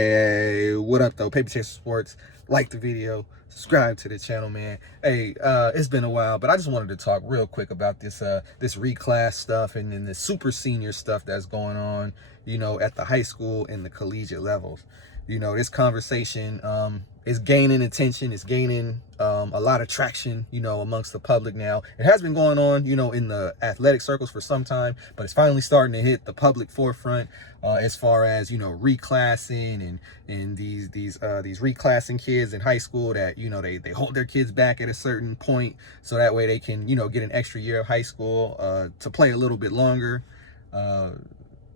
Hey, what up though? Paper Chase Sports. Like the video, subscribe to the channel, man. Hey, it's been a while, but I just wanted to talk real quick about this this reclass stuff and then the super senior stuff that's going on, at the high school and the collegiate levels. This conversation is gaining attention, it's gaining a lot of traction, amongst the public now. It has been going on, in the athletic circles for some time, but it's finally starting to hit the public forefront as far as, reclassing and these reclassing kids in high school that, they hold their kids back at a certain point so that way they can, get an extra year of high school to play a little bit longer.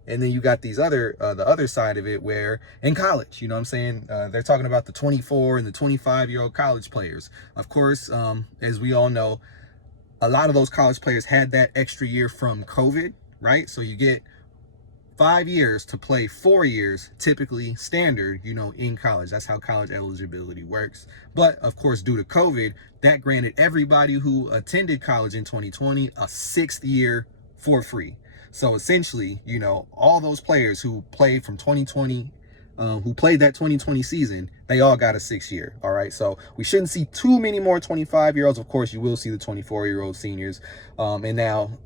And then you got these the other side of it where in college, they're talking about the 24 and the 25-year-old college players. Of course, as we all know, a lot of those college players had that extra year from COVID, right? So you get 5 years to play 4 years, typically standard, in college. That's how college eligibility works. But of course, due to COVID, that granted everybody who attended college in 2020 a 6th year for free. So essentially, all those players who played from 2020, who played that 2020 season, they all got a 6th year. All right. So we shouldn't see too many more 25-year-olds. Of course, you will see the 24-year-old seniors. And now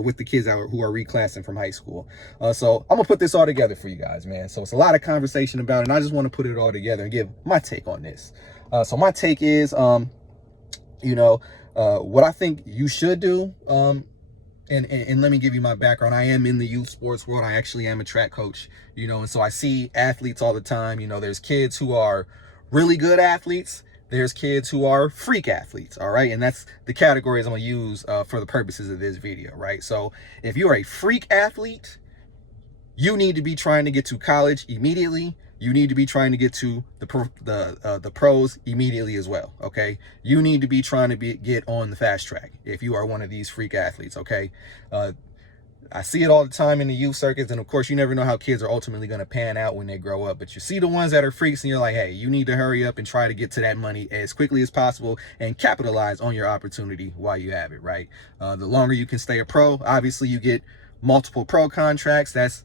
with the kids who are reclassing from high school. So I'm going to put this all together for you guys, man. So it's a lot of conversation about it. And I just want to put it all together and give my take on this. So my take is, what I think you should do. And let me give you my background. I am in the youth sports world. I actually am a track coach, and so I see athletes all the time. There's kids who are really good athletes. There's kids who are freak athletes, all right? And that's the categories I'm going to use for the purposes of this video, right? So if you're a freak athlete, you need to be trying to get to college immediately. You need to be trying to get to the pros immediately as well, okay? You need to be trying to get on the fast track if you are one of these freak athletes, okay? I see it all the time in the youth circuits, and of course, you never know how kids are ultimately going to pan out when they grow up, but you see the ones that are freaks, and you're like, hey, you need to hurry up and try to get to that money as quickly as possible and capitalize on your opportunity while you have it, right? The longer you can stay a pro, obviously you get multiple pro contracts. That's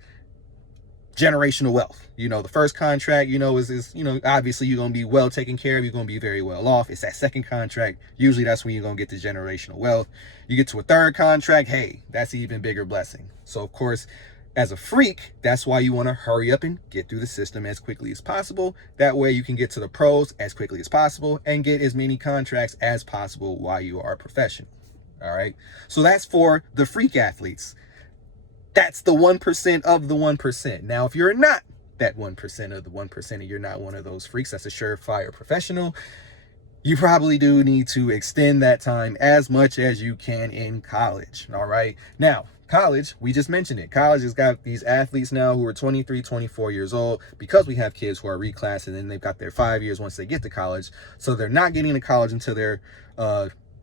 generational wealth. The first contract, is obviously you're going to be well taken care of. You're going to be very well off. It's that second contract. Usually that's when you're going to get the generational wealth. You get to a third contract. Hey, that's an even bigger blessing. So of course, as a freak, that's why you want to hurry up and get through the system as quickly as possible. That way you can get to the pros as quickly as possible and get as many contracts as possible while you are a professional. All right. So that's for the freak athletes. That's the 1% of the 1%. Now, if you're not that 1% of the 1% and you're not one of those freaks, that's a surefire professional, you probably do need to extend that time as much as you can in college. All right. Now, college, we just mentioned it. College has got these athletes now who are 23, 24 years old because we have kids who are reclassing and they've got their 5 years once they get to college. So they're not getting to college until they're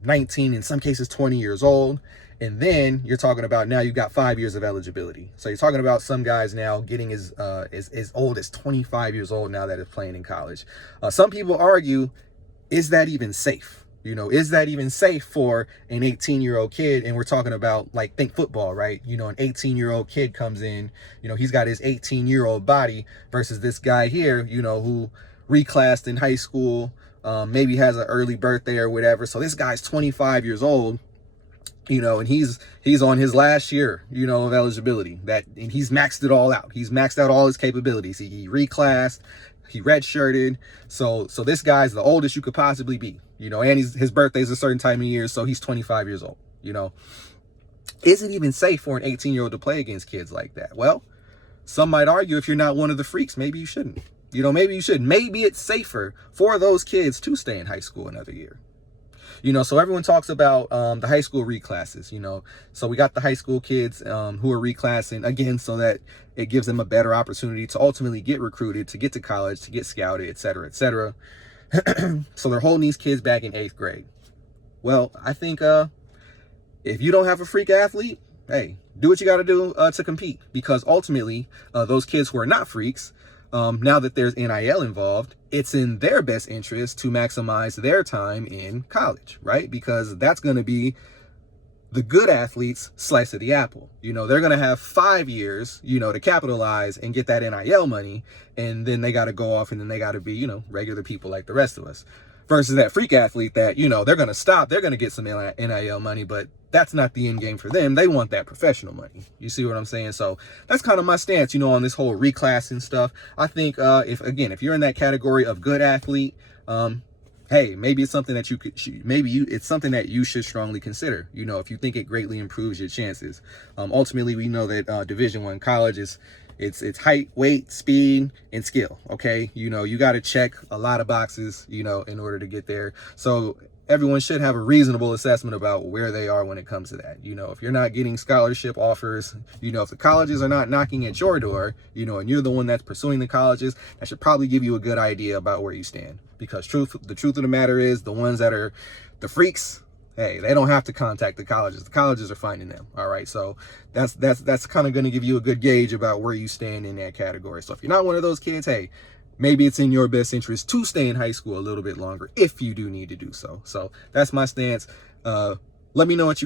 19, in some cases 20 years old. And then you're talking about now you've got 5 years of eligibility. So you're talking about some guys now getting as old as 25 years old now that is playing in college. Some people argue, is that even safe? Is that even safe for an 18-year-old kid? And we're talking about, like, think football, right? An 18-year-old kid comes in, he's got his 18-year-old body versus this guy here, who reclassed in high school, maybe has an early birthday or whatever. So this guy's 25 years old. And he's on his last year, of eligibility, and he's maxed it all out. He's maxed out all his capabilities. He reclassed, he redshirted. So this guy's the oldest you could possibly be, and his birthday's a certain time of year. So he's 25 years old, Is it even safe for an 18-year-old to play against kids like that? Well, some might argue if you're not one of the freaks, maybe you shouldn't, maybe you should. Maybe it's safer for those kids to stay in high school another year. So everyone talks about the high school reclasses, so we got the high school kids who are reclassing again, so that it gives them a better opportunity to ultimately get recruited, to get to college, to get scouted, et cetera, et cetera. So they're holding these kids back in 8th grade. Well, I think if you don't have a freak athlete, hey, do what you got to do to compete, because ultimately those kids who are not freaks, now that there's NIL involved, it's in their best interest to maximize their time in college, right? Because that's going to be The good athletes slice of the apple. You know, they're going to have 5 years, you know, to capitalize and get that NIL money. And then they got to go off and then they got to be, you know, regular people like the rest of us. Versus that freak athlete that, you know, they're going to stop. They're going to get some NIL money, but that's not the end game for them. They want that professional money. You see what I'm saying? So that's kind of my stance, you know, on this whole reclassing stuff. I think if you're in that category of good athlete, hey, maybe it's something that it's something that you should strongly consider, you know, if you think it greatly improves your chances. Ultimately, we know that Division I college it's height, weight, speed, and skill. Okay. You know, you got to check a lot of boxes, you know, in order to get there. So everyone should have a reasonable assessment about where they are when it comes to that. You know, if you're not getting scholarship offers, you know, if the colleges are not knocking at your door, you know, and you're the one that's pursuing the colleges, that should probably give you a good idea about where you stand. Because the truth of the matter is, the ones that are the freaks, hey, they don't have to contact the colleges. The colleges are finding them. All right. So that's kind of going to give you a good gauge about where you stand in that category. So if you're not one of those kids, hey, maybe it's in your best interest to stay in high school a little bit longer if you do need to do so. So that's my stance. Let me know what you